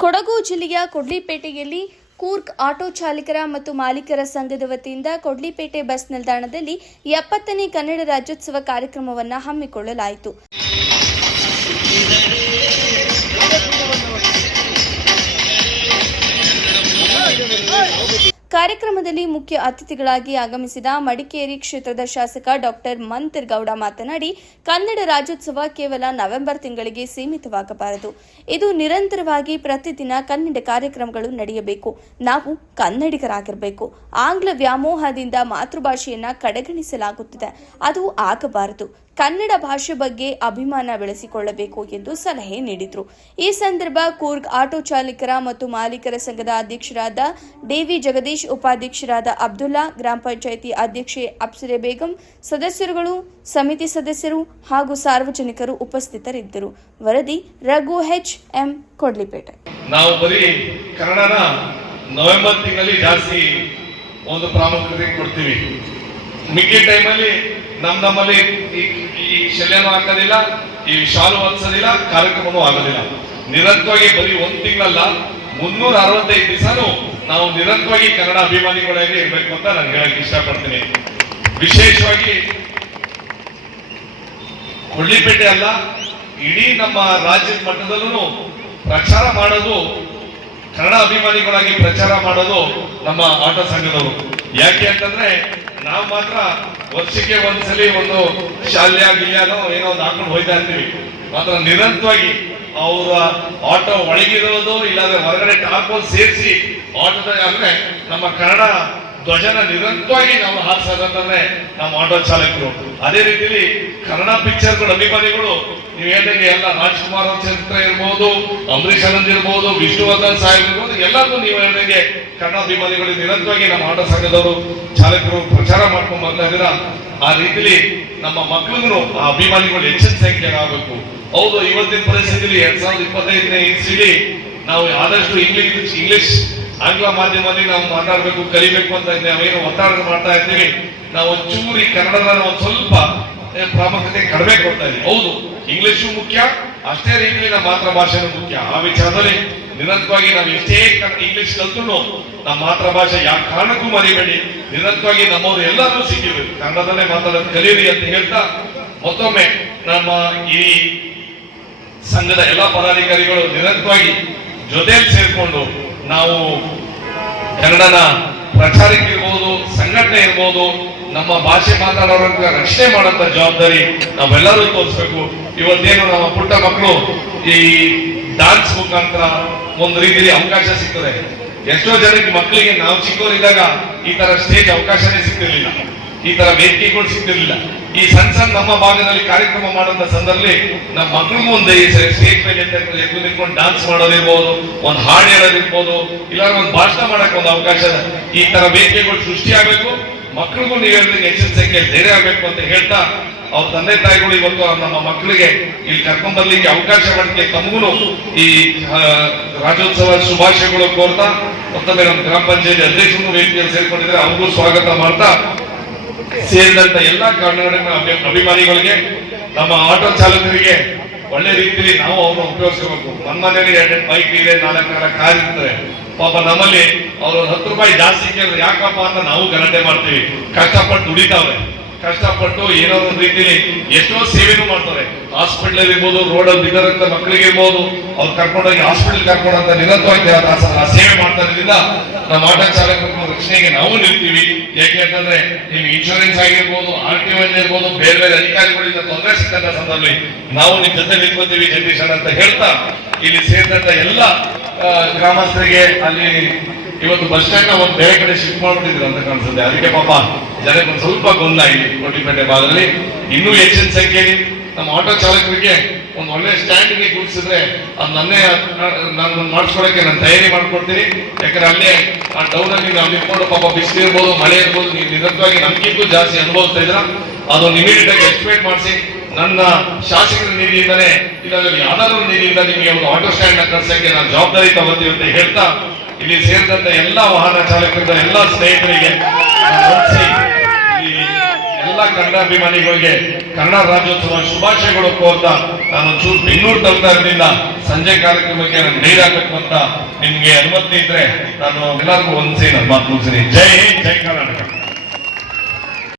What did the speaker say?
ಕೊಡಗು ಜಿಲ್ಲೆಯ ಕೊಡ್ಲಿಪೇಟೆಯಲ್ಲಿ ಕೂರ್ಕ್ ಆಟೋ ಚಾಲಕರ ಮತ್ತು ಮಾಲೀಕರ ಸಂಘದ ವತಿಯಿಂದ ಕೊಡ್ಲಿಪೇಟೆ ಬಸ್ ನಿಲ್ದಾಣದಲ್ಲಿ ಎಪ್ಪತ್ತನೇ ಕನ್ನಡ ರಾಜ್ಯೋತ್ಸವ ಕಾರ್ಯಕ್ರಮವನ್ನು ಹಮ್ಮಿಕೊಳ್ಳಲಾಯಿತು. ಕಾರ್ಯಕ್ರಮದಲ್ಲಿ ಮುಖ್ಯ ಅತಿಥಿಗಳಾಗಿ ಆಗಮಿಸಿದ ಮಡಿಕೇರಿ ಕ್ಷೇತ್ರದ ಶಾಸಕ ಡಾಕ್ಟರ್ ಮಂತಿರ್ಗೌಡ ಮಾತನಾಡಿ, ಕನ್ನಡ ರಾಜ್ಯೋತ್ಸವ ಕೇವಲ ನವೆಂಬರ್ ತಿಂಗಳಿಗೆ ಸೀಮಿತವಾಗಬಾರದು. ಇದು ನಿರಂತರವಾಗಿ ಪ್ರತಿದಿನ ಕನ್ನಡ ಕಾರ್ಯಕ್ರಮಗಳು ನಡೆಯಬೇಕು. ನಾವು ಕನ್ನಡಿಗರಾಗಿರಬೇಕು. ಆಂಗ್ಲ ವ್ಯಾಮೋಹದಿಂದ ಮಾತೃಭಾಷೆಯನ್ನ ಕಡೆಗಣಿಸಲಾಗುತ್ತಿದೆ. ಅದು ಆಗಬಾರದು. ಕನ್ನಡ ಭಾಷೆ ಬಗ್ಗೆ ಅಭಿಮಾನ ಬೆಳೆಸಿಕೊಳ್ಳಬೇಕು ಎಂದು ಸಲಹೆ ನೀಡಿದರು. ಈ ಸಂದರ್ಭ ಕೂರ್ಗ್ ಆಟೋ ಚಾಲಕರ ಮತ್ತು ಮಾಲೀಕರ ಸಂಘದ ಅಧ್ಯಕ್ಷರಾದ ಡಿವಿ ಜಗದೀಶ್, ಉಪಾಧ್ಯಕ್ಷರಾದ ಅಬ್ದುಲ್ಲಾ, ಗ್ರಾಮ ಪಂಚಾಯಿತಿ ಅಧ್ಯಕ್ಷೆ ಅಪ್ಸರೆ ಬೇಗಂ, ಸದಸ್ಯರುಗಳು, ಸಮಿತಿ ಸದಸ್ಯರು ಹಾಗೂ ಸಾರ್ವಜನಿಕರು ಉಪಸ್ಥಿತರಿದ್ದರು. ವರದಿ ರಘು ಹೆಚ್ ಎಂ. ಕೊಡ್ಲಿಪೇಟೆ. ನಾವು ಬರೀ ಕನ್ನಡನ ನವೆಂಬರ್ ತಿಂಗಳಲ್ಲಿ ಜಾಸ್ತಿ ಒಂದು ಪ್ರಾಮುಖ್ಯತೆ ಕೊಡ್ತೀವಿ. ಮಿಕ್ಕಿ ಟೈಮಲ್ಲಿ ನಮ್ ನಮ್ಮಲ್ಲಿ ಈ ಶಲ್ಯನೂ ಹಾಕೋದಿಲ್ಲ ಈ ಶಾಲು ಹೊಂದಿಸೋದಿಲ್ಲ ಕಾರ್ಯಕ್ರಮನೂ ಆಗೋದಿಲ್ಲ. ನಿರಂತರವಾಗಿ ಬರೀ ಒಂದ್ ತಿಂಗಳಲ್ಲ, ಮುನ್ನೂರ ಅರವತ್ತೈದು ದಿವಸನೂ ನಾವು ನಿರಂತರವಾಗಿ ಕನ್ನಡ ಅಭಿಮಾನಿಗಳಾಗಿ ಇರಬೇಕು ಅಂತ ನಾನು ಹೇಳಕ್ ಇಷ್ಟಪಡ್ತೀನಿ. ವಿಶೇಷವಾಗಿ ಕೊಳ್ಳಿಪೇಟೆ ಅಲ್ಲ, ಇಡೀ ನಮ್ಮ ರಾಜ್ಯದ ಮಟ್ಟದಲ್ಲೂ ಪ್ರಚಾರ ಮಾಡೋದು, ಕನ್ನಡ ಅಭಿಮಾನಿಗಳಾಗಿ ಪ್ರಚಾರ ಮಾಡೋದು ನಮ್ಮ ಆಟ ಸಂಘದವರು. ಯಾಕೆ ಅಂತಂದ್ರೆ ನಾವು ಮಾತ್ರ ವರ್ಷಕ್ಕೆ ಒಂದ್ಸಲಿ ಒಂದು ಶಾಲ್ಯ, ಗಿಲ್ಯಾನೋ ಏನೋ ಒಂದು ಹಾಕೊಂಡು ಹೋಯ್ತಾ ಇರ್ತೀವಿ. ಮಾತ್ರ ನಿರಂತರವಾಗಿ ಅವರ ಆಟೋ ಒಳಗಿರೋದು ಇಲ್ಲಾಂದ್ರೆ ಹೊರಗಡೆ ಟಾರ್ಪೋಲ್ ಸೇರಿಸಿ ಆಟೋದ ಅಂದ್ರೆ ನಮ್ಮ ಕನ್ನಡ ಧ್ವಜನ ನಿರಂತರವಾಗಿ ನಾವು ಹಾರಿಸೋದಂತಂದ್ರೆ ನಮ್ಮ ಆಟೋ ಚಾಲಕರು. ಅದೇ ರೀತಿಲಿ ಕನ್ನಡ ಪಿಕ್ಚರ್ಗಳು, ಅಭಿಮಾನಿಗಳು, ನೀವು ಹೇಳಿದಂಗೆ ಎಲ್ಲ ರಾಜ್ಕುಮಾರ್ ಚರಿತ್ರೆ ಇರ್ಬೋದು, ಅಂಬರೀಷ್ ಆನಂದ್ ಇರ್ಬೋದು, ವಿಷ್ಣುವರ್ಧನ್ ಸಾಹೇಬ್ ಇರ್ಬೋದು, ಎಲ್ಲರಿಗೂ ನೀವು ಹೇಳ್ದಂಗೆ ಕನ್ನಡ ನಿರಂತರವಾಗಿ ನಮ್ಮ ಆಟ ಸಂಘದವರು ಚಾಲಕರು ಪ್ರಚಾರ ಮಾಡ್ಕೊಂಡು ಬರ್ತಾ ಇದ್ದೀರಾ? ಆ ರೀತಿಲಿ ನಮ್ಮ ಮಕ್ಕಳಿಗೂ ಆ ಅಭಿಮಾನಿಗಳು ಹೆಚ್ಚಿನ ಸಂಖ್ಯೆ ಆಗಬೇಕು ಹೌದು, ಇವತ್ತಿನ ಪರಿಸ್ಥಿತಿಲಿ ಎರಡ್ ಸಾವಿರದ ಇಪ್ಪತ್ತೈದನೇ ಇಸ್ವಿಲಿ ನಾವು ಆದಷ್ಟು ಇಂಗ್ಲಿಷ್ ಇಂಗ್ಲಿಷ್ ಆಂಗ್ಲ ಮಾಧ್ಯಮದಲ್ಲಿ ನಾವು ಮಾತಾಡಬೇಕು, ಕಲಿಬೇಕು ಅಂತ ನಾವೇನು ಒತ್ತಾಡ ಮಾಡ್ತಾ ಇದ್ದೀವಿ. ನಾವು ಒಂಚೂರಿ ಕನ್ನಡದ ಒಂದು ಸ್ವಲ್ಪ ಪ್ರಾಮುಖ್ಯತೆ ಕಡಿಮೆ ಕೊಡ್ತಾ ಇದ್ದೀವಿ. ಹೌದು ಇಂಗ್ಲಿಷು ಮುಖ್ಯ ಅಷ್ಟೇ ರೀತಿಯಲ್ಲಿ ನಮ್ಮ ಮಾತೃಭಾಷೆ ಮುಖ್ಯ. ಆ ವಿಚಾರದಲ್ಲಿ ನಿರಂತರವಾಗಿ ನಾವು ಎಷ್ಟೇ ಇಂಗ್ಲಿಷ್ ಕಲ್ತು ನಮ್ಮ ಮಾತೃಭಾಷೆ ಯಾವ ಕಾರಣಕ್ಕೂ ಮರಿಬೇಡಿ. ನಿರಂತರವಾಗಿ ನಮ್ಮವರು ಎಲ್ಲರೂ ಸಿಕ್ಕಿರ್ಬೇಕು. ಕನ್ನಡದಲ್ಲೇ ಮಾತಾಡೋದು ಕಲಿಯಿರಿ ಅಂತ ಹೇಳ್ತಾ ಮತ್ತೊಮ್ಮೆ ನಮ್ಮ ಈ ಸಂಘದ ಎಲ್ಲ ಪದಾಧಿಕಾರಿಗಳು ನಿರಂತರವಾಗಿ ಜೊತೆಯಲ್ಲಿ ಸೇರಿಕೊಂಡು ನಾವು ಕನ್ನಡನ ಪ್ರಚಾರಕ್ಕೆ ಇರ್ಬೋದು, ಸಂಘಟನೆ ಇರ್ಬೋದು, ನಮ್ಮ ಭಾಷೆ ಮಾತಾಡೋರನ್ನ ರಕ್ಷಣೆ ಮಾಡಂತ ಜವಾಬ್ದಾರಿ ನಾವೆಲ್ಲರೂ ತೋರಿಸ್ಬೇಕು. ಇವತ್ತೇನು ನಮ್ಮ ಪುಟ್ಟ ಮಕ್ಕಳು ಈ ಡಾನ್ಸ್ ಮುಖಾಂತರ ಒಂದು ರೀತಿಯಲ್ಲಿ ಅವಕಾಶ ಸಿಗ್ತದೆ. ಎಷ್ಟೋ ಜನಕ್ಕೆ ಮಕ್ಕಳಿಗೆ ನಾವು ಚಿಕ್ಕವರಿದ್ದಾಗ ಈ ತರ ಸ್ಟೇಜ್ ಅವಕಾಶನೇ ಸಿಗ್ತಿರ್ಲಿಲ್ಲ. ಈ ತರ ವೇದಿಕೆಗಳು ಸಿಗ್ತಿರ್ಲಿಲ್ಲ. ಈ ಸಣ್ಣ ಸಣ್ಣ ನಮ್ಮ ಭಾಗದಲ್ಲಿ ಕಾರ್ಯಕ್ರಮ ಮಾಡುವಂತ ಸಂದರ್ಭದಲ್ಲಿ ನಮ್ಮ ಮಕ್ಳಿಗೂ ಒಂದು ಸ್ಟೇಜ್ ಮೇಲೆ ಎದ್ದು ನಿಂತ್ಕೊಂಡು ಡಾನ್ಸ್ ಮಾಡೋದಿರ್ಬೋದು ಒಂದು ಹಾಡು ಹೇಳೋದಿರ್ಬೋದು ಇಲ್ಲ ಒಂದು ಭಾಷಣ ಮಾಡಕ್ಕೆ ಒಂದು ಅವಕಾಶ. ಈ ತರ ವೇದಿಕೆಗಳು ಸೃಷ್ಟಿಯಾಗಬೇಕು ಮಕ್ಕಳಿಗೂ ನೀವು ಹೇಳಿದ್ರೆ ಹೆಚ್ಚಿನ ಸಂಖ್ಯೆಯಲ್ಲಿ ಧೈರ್ಯ ಆಗಬೇಕು ಅಂತ ಹೇಳ್ತಾ, ಅವ್ರ ತಂದೆ ತಾಯಿಗಳು ಇವತ್ತು ನಮ್ಮ ಮಕ್ಕಳಿಗೆ ಇಲ್ಲಿ ಕರ್ಕೊಂಡ್ ಬರ್ಲಿಕ್ಕೆ ಅವಕಾಶ ಮಾಡಲಿಕ್ಕೆ ತಮಗೂ ಈ ರಾಜ್ಯೋತ್ಸವ ಶುಭಾಶಯಗಳು ಕೋರ್ತಾ, ಮತ್ತೊಮ್ಮೆ ನಮ್ಮ ಗ್ರಾಮ ಪಂಚಾಯತಿ ಅಧ್ಯಕ್ಷರು ವೇದಿಕೆಯಲ್ಲಿ ಸೇರ್ಕೊಂಡಿದ್ರೆ ಅವ್ರಿಗೂ ಸ್ವಾಗತ ಮಾಡ್ತಾ ಸೇರಿದಂತ ಎಲ್ಲಾ ಕನ್ನಡ ಅಭಿ- ಅಭಿಮಾನಿಗಳಿಗೆ, ನಮ್ಮ ಆಟೋ ಚಾಲಕರಿಗೆ ಒಳ್ಳೆ ರೀತಿಯಲ್ಲಿ ನಾವು ಅವ್ರನ್ನ ಉಪಯೋಗಿಸಬೇಕು ನಮ್ಮ ಮನೇಲಿ ಎರಡು ಬೈಕ್ ಇದೆ, ನಾಲ್ಕು ನಾಲ್ಕು ಕಾರ್ ಇರ್ತದೆ. ಪಾಪ ನಮ್ಮಲ್ಲಿ ಅವರು ಹತ್ತು ರೂಪಾಯಿ ಜಾಸ್ತಿ ಕೇಳಿದ್ರೆ ಯಾಕಪ್ಪ ಅಂತ ನಾವು ಗಲಾಟೆ ಮಾಡ್ತೀವಿ. ಕಷ್ಟಪಟ್ಟು ದುಡಿತಾವ್ರೆ. ಕಷ್ಟಪಟ್ಟು ಏನೋ ಒಂದು ರೀತಿಯಲ್ಲಿ ಎಷ್ಟೋ ಸೇವೆನೂ ಮಾಡ್ತಾರೆ. ಹಾಸ್ಪಿಟಲ್ ಇರ್ಬೋದು ರೋಡ್ ಅಲ್ಲಿ ಇದ್ದಾರಂತ ಮಕ್ಕಳಿಗೆ ಇರ್ಬೋದು, ಅವ್ರು ಕರ್ಕೊಂಡೋಗಿ ಹಾಸ್ಪಿಟಲ್ ಕರ್ಕೊಂಡಂತ ನಿರಂತರವಾಗಿ ಆ- ಸೇವೆ ಮಾಡ್ತಾ ಇರಲಿಲ್ಲ ನಮ್ಮ ಆಟೋ ಚಾಲಕರು ರಕ್ಷಣೆಗೆ ನಾವು ನಿಲ್ತೀವಿ. ಯಾಕೆ ಅಂತಂದ್ರೆ ನೀವು ಇನ್ಶೂರೆನ್ಸ್ ಆಗಿರ್ಬೋದು ಆರ್ ಟಿ ಇರ್ಬೋದು, ಬೇರೆ ಬೇರೆ ಅಧಿಕಾರಿಗಳಿಂದ ತೊಂದರೆ ಸಿಕ್ಕಂತ ಸಂದರ್ಭದಲ್ಲಿ ನಾವು ನಿಮ್ ಜೊತೆ ನಿಂತ್ಕೋತೀವಿ ಜಗದೀಶ್ ಅಣ್ಣ ಅಂತ ಹೇಳ್ತಾ ಇಲ್ಲಿ ಸೇರಿದಂತ ಎಲ್ಲ ಗ್ರಾಮಸ್ಥರಿಗೆ ಅಲ್ಲಿ ಇವತ್ತು ಬಸ್ ಸ್ಟ್ಯಾಂಡ್ ಒಂದು ಬೇರೆ ಕಡೆ ಶಿಫ್ಟ್ ಮಾಡ್ಬಿಟ್ಟಿದ್ರು ಅಂತ ಕಾಣಿಸುತ್ತೆ. ಅದಕ್ಕೆ ಪಾಪ ಜನಕ್ಕೆ ಒಂದು ಸ್ವಲ್ಪ ಗೊಂದಲ ಇಲ್ಲಿ ಕೋಟಿಪೇಟೆ ಭಾಗದಲ್ಲಿ. ಇನ್ನೂ ಹೆಚ್ಚಿನ ಸಂಖ್ಯೆಯಲ್ಲಿ ನಮ್ಮ ಆಟೋ ಚಾಲಕರಿಗೆ ಒಂದು ಒಳ್ಳೆ ಸ್ಟ್ಯಾಂಡ್ ಇಲ್ಲಿ ಕೂರಿಸಿದ್ರೆ ಅದು ನನ್ನೇ ನಾನು ಮಾಡಿಸ್ಕೊಳಕ್ಕೆ ನಾನು ತಯಾರಿ ಮಾಡ್ಕೊಡ್ತೀನಿ. ಯಾಕಂದ್ರೆ ಅಲ್ಲೇ ಆ ಡೌನ್ ಅಲ್ಲಿ ನಾವು ನಿಂತ್ಕೊಂಡು ಪಾಪ ಬಿಸಿಲು ಇರ್ಬೋದು, ಮಳೆ ಇರ್ಬೋದು, ನೀವು ನಿರಂತರವಾಗಿ ನಮ್ಗಿಂತೂ ಜಾಸ್ತಿ ಅನುಭವಿಸ್ತಾ ಇದ್ರ ಅದೊಂದು ಇಮಿಡಿಯೇಟ್ ಆಗಿ ಎಸ್ಟಿಮೇಟ್ ಮಾಡಿಸಿ. ನನ್ನ ಶಾಸಕರ ನಿಧಿಯಿಂದಲೇ ಇಲ್ಲ ಯಾವ್ದಾದ್ರು ನಿಧಿಯಿಂದ ನಿಮಗೆ ಒಂದು ಆಟೋ ಸ್ಟ್ಯಾಂಡ್ ಕಳ್ಸಕ್ಕೆ ನಾನು ಜವಾಬ್ದಾರಿ ತಗೋತೀವಿ ಅಂತ ಹೇಳ್ತಾ ಇಲ್ಲಿ ಸೇರಿದಂತ ಎಲ್ಲ ವಾಹನ ಚಾಲಕರಿಂದ ಎಲ್ಲ ಸ್ನೇಹಿತರಿಗೆ ಎಲ್ಲ ಕನ್ನಡ ಅಭಿಮಾನಿಗಳಿಗೆ ಕನ್ನಡ ರಾಜ್ಯೋತ್ಸವ ಶುಭಾಶಯಗಳು ಕೋರ್ತಾ ನಾನು ಚೂರು ಬೆಂಗಳೂರು ಇರೋದ್ರಿಂದ ಸಂಜೆ ಕಾರ್ಯಕ್ರಮಕ್ಕೆ ನಾನು ನೀರು ಅಂತ ನಿಮ್ಗೆ ಅನುಮತಿ ಇದ್ರೆ ನಾನು ಎಲ್ಲರಿಗೂ ಒಂದ್ಸಿ ನನ್ನ ಮಾತು ಜೈ ಜೈ ಕನ್ನಡ